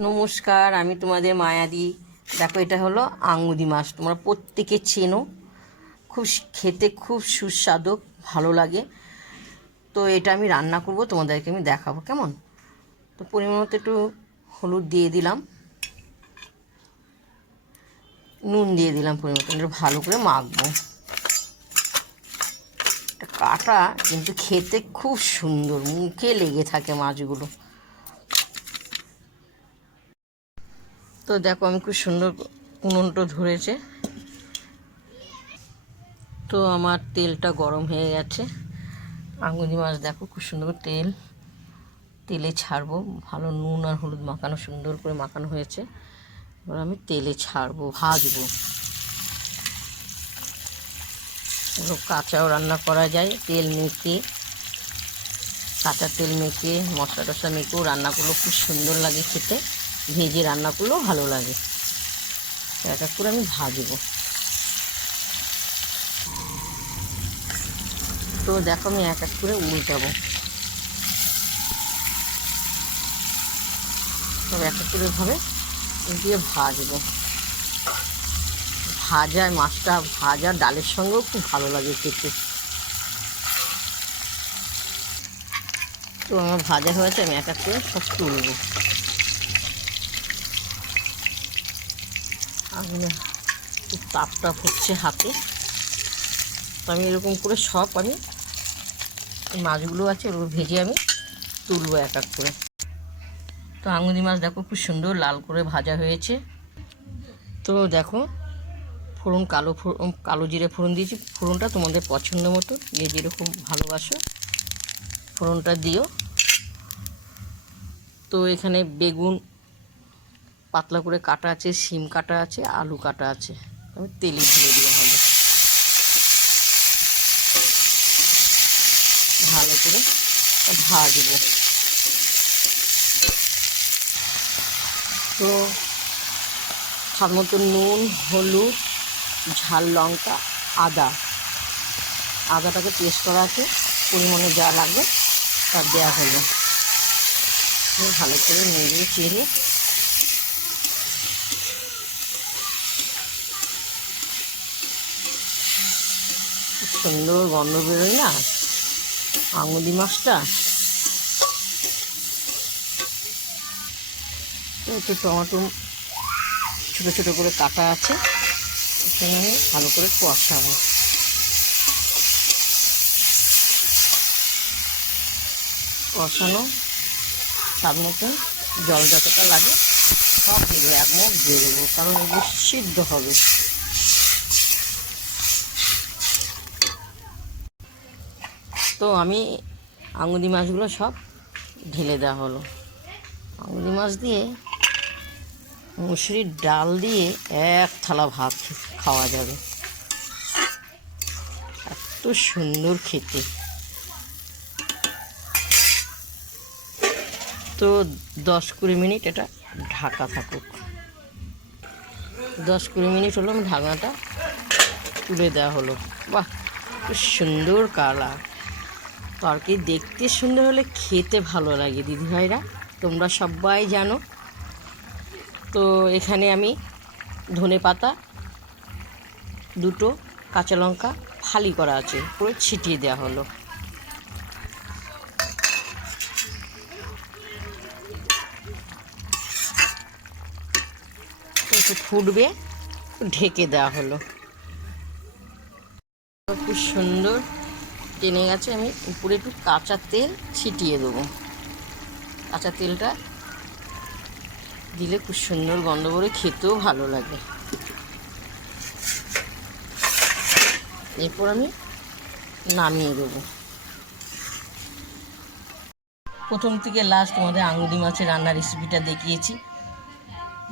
নমস্কার, আমি তোমাদের মায়াদি। দেখো, এটা হলো আঙুদি মাছ। তোমরা প্রত্যেকে চেনো, খুব খেতে খুব সুস্বাদু, ভালো লাগে। তো এটা আমি রান্না করব, তোমাদেরকে আমি দেখাবো কেমন। তো পরিমাণ মতো একটু হলুদ দিয়ে দিলাম, নুন দিয়ে দিলাম পরিমাণ মতো, একটু ভালো করে মাখবো। এটা কাটা কিন্তু খেতে খুব সুন্দর, মুখে লেগে থাকে মাছগুলো। তো দেখো, আমি খুব সুন্দর উনুনটা ধরেছে। তো আমার তেলটা গরম হয়ে গেছে। আঙুলি মাছ দেখো খুব সুন্দর করে তেলে ছাড়বো। ভালো নুন আর হলুদ মাখানো, সুন্দর করে মাখানো হয়েছে। এবার আমি তেলে ছাড়বো, ভাজবো। এগুলো কাঁচাও রান্না করা যায়, তেল মেখে, কাঁচা তেল মেখে মশলা টশলা মেখেও রান্না করলেও খুব সুন্দর লাগে খেতে। ভেজে রান্না করলেও ভালো লাগে। এক এক করে আমি ভাজবো। তো দেখো, আমি এক এক করে উল্টাবো। তবে এক এক করে ভাবে দিয়ে ভাজবো। ভাজা মাছটা ভাজা ডালের সঙ্গেও খুব ভালো লাগে খেতে। তো আমার ভাজা হয়েছে, আমি এক এক করে সব তুলবো। আগুনে তাপ টাপ হচ্ছে হাতে। তো আমি এরকম করে সব মাছগুলো আছে ওগুলো ভেজে আমি তুলবো এক এক করে। তো আঙুলি মাছ দেখো খুব সুন্দর লাল করে ভাজা হয়েছে। তো দেখো, ফোড়ন কালো জিরে ফোড়ন দিয়েছি। ফোড়নটা তোমাদের পছন্দ মতো, যে যেরকম ভালোবাসো ফোড়নটা দিও। তো এখানে বেগুন পাতলা করে কাটা আছে, শিম কাটা আছে, আলু কাটা আছে। আমি তেলে দিয়ে দিই, ভালো করে ভাজবো। তো স্বাদ মতো নুন, হলুদ, ঝাল লঙ্কা, আদাটাকে পেস্ট করা আছে, পরিমাণে যা লাগবে তা দেওয়া হলো। ভালো করে নেড়ে চেড়ে সুন্দর গন্ধ বেরোয় না আঙুলি মাছটা। তো একটু টমেটো ছোটো ছোটো করে কাটা আছে, এখানে আমি ভালো করে কষাবো। কষানো স্বাদ মতো জল যতটা লাগে সব দেবো, এক মুখ দিয়ে দেবো, কারণ এগুলো সিদ্ধ হবে। তো আমি আঙুলি মাছগুলো সব ঢেলে দেওয়া হলো। আঙুলি মাছ দিয়ে মুসুরির ডাল দিয়ে এক থালা ভাত খাওয়া যাবে, এত সুন্দর খেতে। তো 10-20 মিনিট এটা ঢাকা থাকুক। 10-20 মিনিট হলো, আমি ঢাকনাটা তুলে দেওয়া হলো। বাহ, খুব সুন্দর কালার। তরকারি দেখতে সুন্দর হলে খেতে ভালো লাগে দিদিভাইরা, তোমরা সবাই জানো। তো এখানে আমি ধনেপাতা, 2টো কাঁচা লঙ্কা ফালি করা আছে, পুরো ছিটিয়ে দেওয়া হলো। একটু ফুটবে, ঢেকে দেওয়া হলো। খুব সুন্দর টেনে গেছে। আমি উপরে একটু কাঁচা তেল ছিটিয়ে দেবো। কাঁচা তেলটা দিলে খুব সুন্দর গন্ধ করে, খেতেও ভালো লাগে। এরপর আমি নামিয়ে দেবো। প্রথম থেকে লাস্ট তোমাদের আঙুলি মাছের রান্নার রেসিপিটা দেখিয়েছি।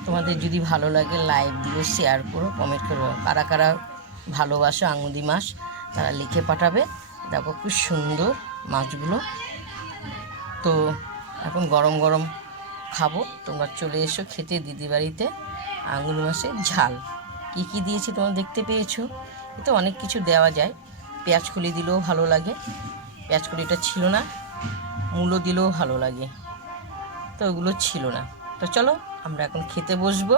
তোমাদের যদি ভালো লাগে লাইক দিও, শেয়ার করো, কমেন্ট করো। কারা কারা ভালোবাসো আঙুলি মাছ তারা লিখে পাঠাবে। দেখো খুব সুন্দর মাছগুলো। তো এখন গরম গরম খাবো, তোমরা চলে এসো খেতে দিদি বাড়িতে। আঙুলি মাছের ঝাল কী কী দিয়েছি তোমরা দেখতে পেয়েছো। এতে অনেক কিছু দেওয়া যায়, পেঁয়াজ কলি দিলেও ভালো লাগে। পেঁয়াজ কলিটা ছিল না, মূলো দিলেও ভালো লাগে, তো ওগুলো ছিল না। তো চলো আমরা এখন খেতে বসবো।